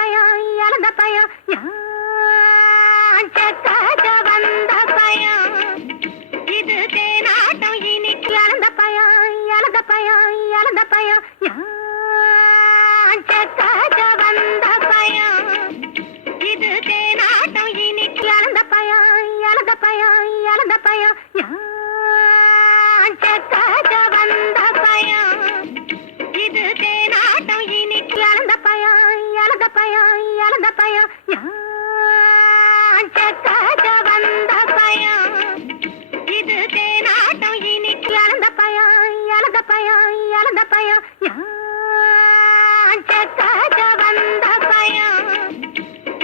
பயம் இழந்த பயம் காக்க வந்த பயம் இது தேனாட்டம் இன்னைக்கு இழந்த பயம் இழந்த பயம் இழந்த பயம் காக்க வந்த பயம் இது தேனாட்டம் இன்னைக்கு இழந்த பயம் இழந்த பயம் இழந்த பயம் இழந்த பயம். இழந்த பயம் வந்த பயம்.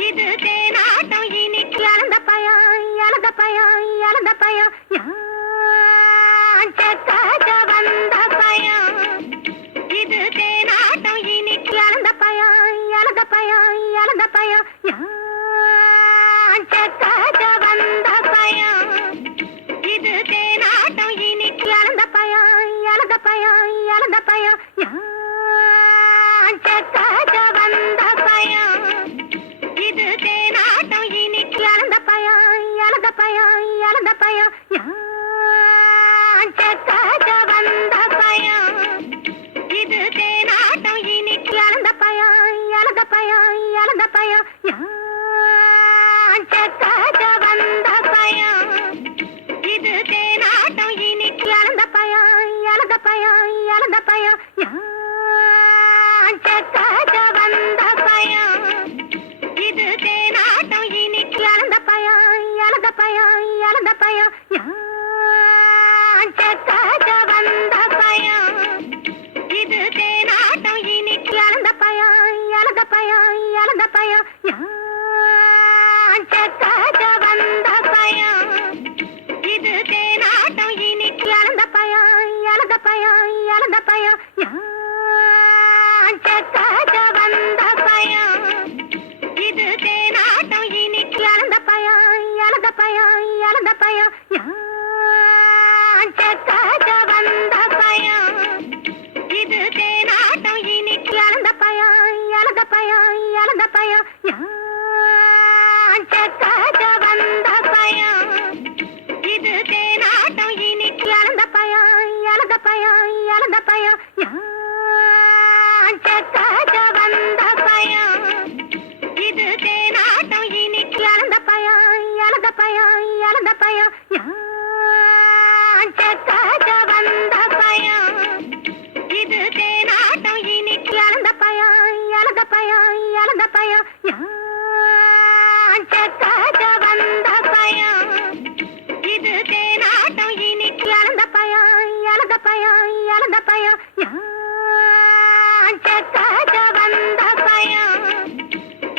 இது தேனாட்டம் இன்னைக்கு இழந்த பயம் இழந்த பயம் இழந்த பயம். வந்த பயம். இது தேனாட்டம் இன்னைக்கு இழந்த பயம் இழந்த பயம். யாச்சக்காக வந்த பயம். இது தேனாட்டம் இனிக்கு இழந்த பயம் இழந்த பயம் இழந்த பயம். யா 娘子 பயம். யாச்சக்காக வந்த பயம்?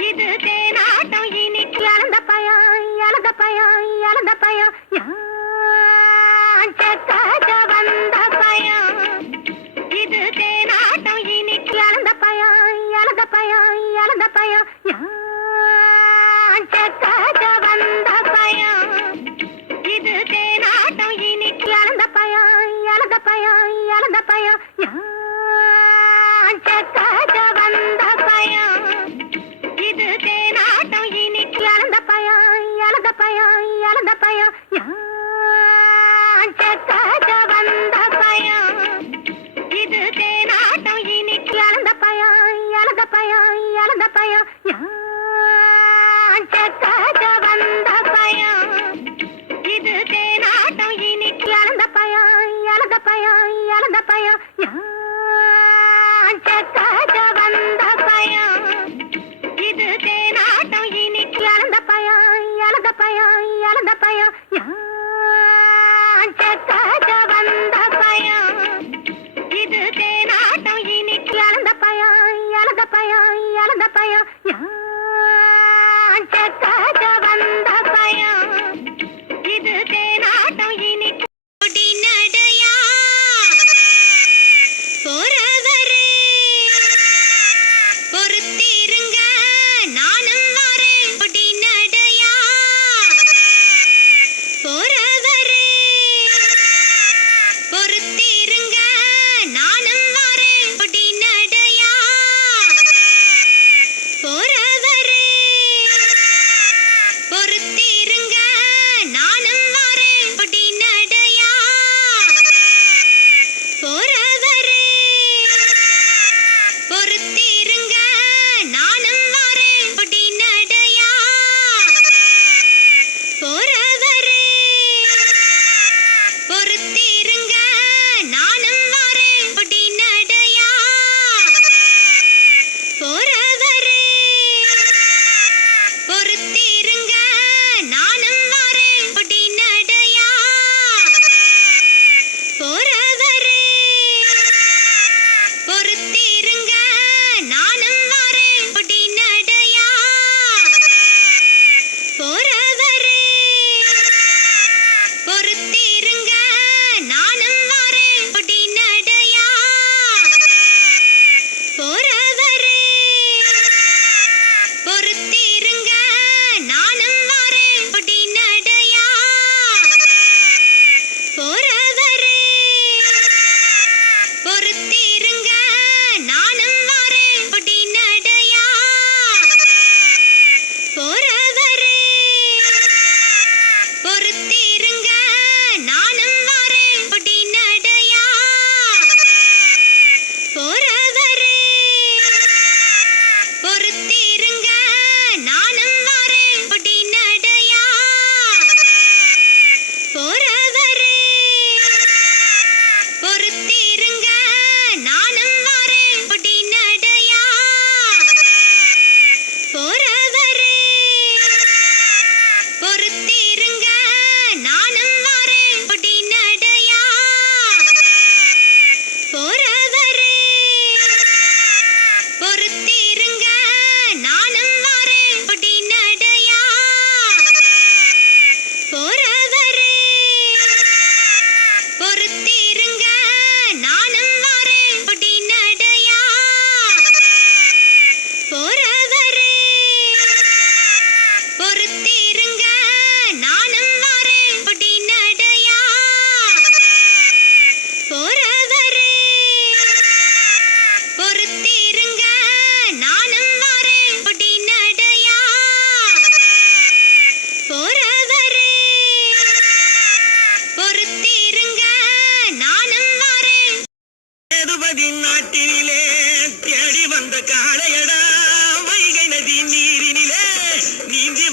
இது தேனாட்டம் இன்னைக்கு இழந்த பயம். இழந்த பயம் இழந்த பயம். யாச்சக்கா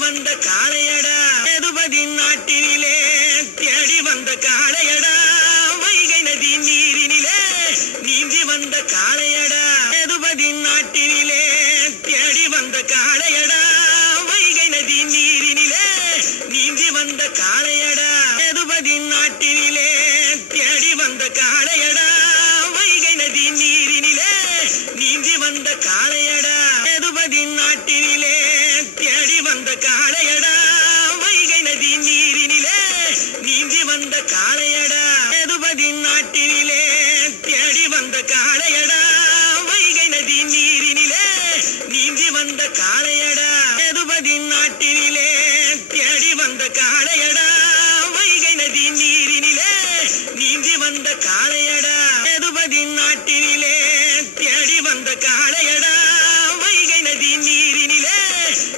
நீந்தி வந்த நதி நீரினிலே நீந்தி வந்த காளையடா. சேதுபதி நாட்டினிலே தேடி வந்த காளையடா. வைகை நதி நீரினிலே நீந்தி வந்த காளையடா. சேதுபதி நாட்டினிலே தேடி வந்த காளையடா. வைகை நதி நீரினிலே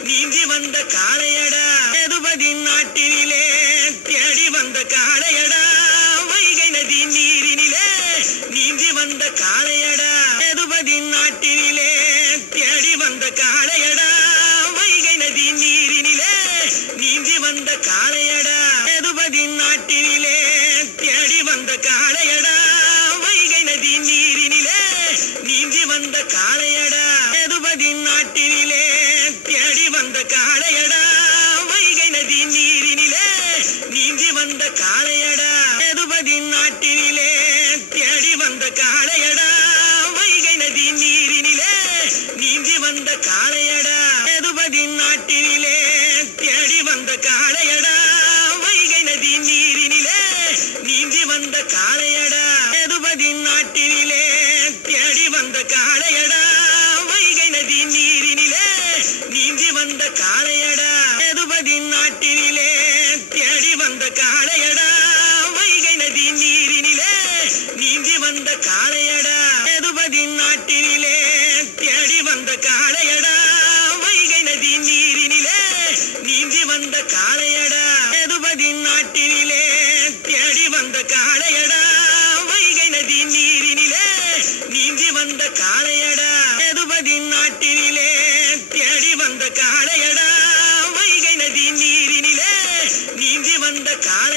நீந்தி வந்த காளையடா. சேதுபதி நாட்டினிலே தேடி வந்த காளையடா. வந்த காளையடா. எதுபதி நாட்டினிலே தேடி வந்த காளையடா. வைகை நதி நீரினிலே நீந்தி வந்த காளையடா. எதுபதி நாட்டினிலே தேடி வந்த காளையடா. வைகை நதி நீரினிலே நீந்தி வந்த காளையடா. எதுபதி நாட்டினிலே தேடி வந்த காளையடா. வைகை நதி நீரினிலே நீந்தி வந்த காளையடா. காளையடா வைகை நதி நீரினிலே நீந்தி வந்த காளையடா எதுபதி நாட்டினிலே தேடி வந்த காளையடா வைகை நதி நீரினிலே நீந்தி வந்த காளை நீந்தி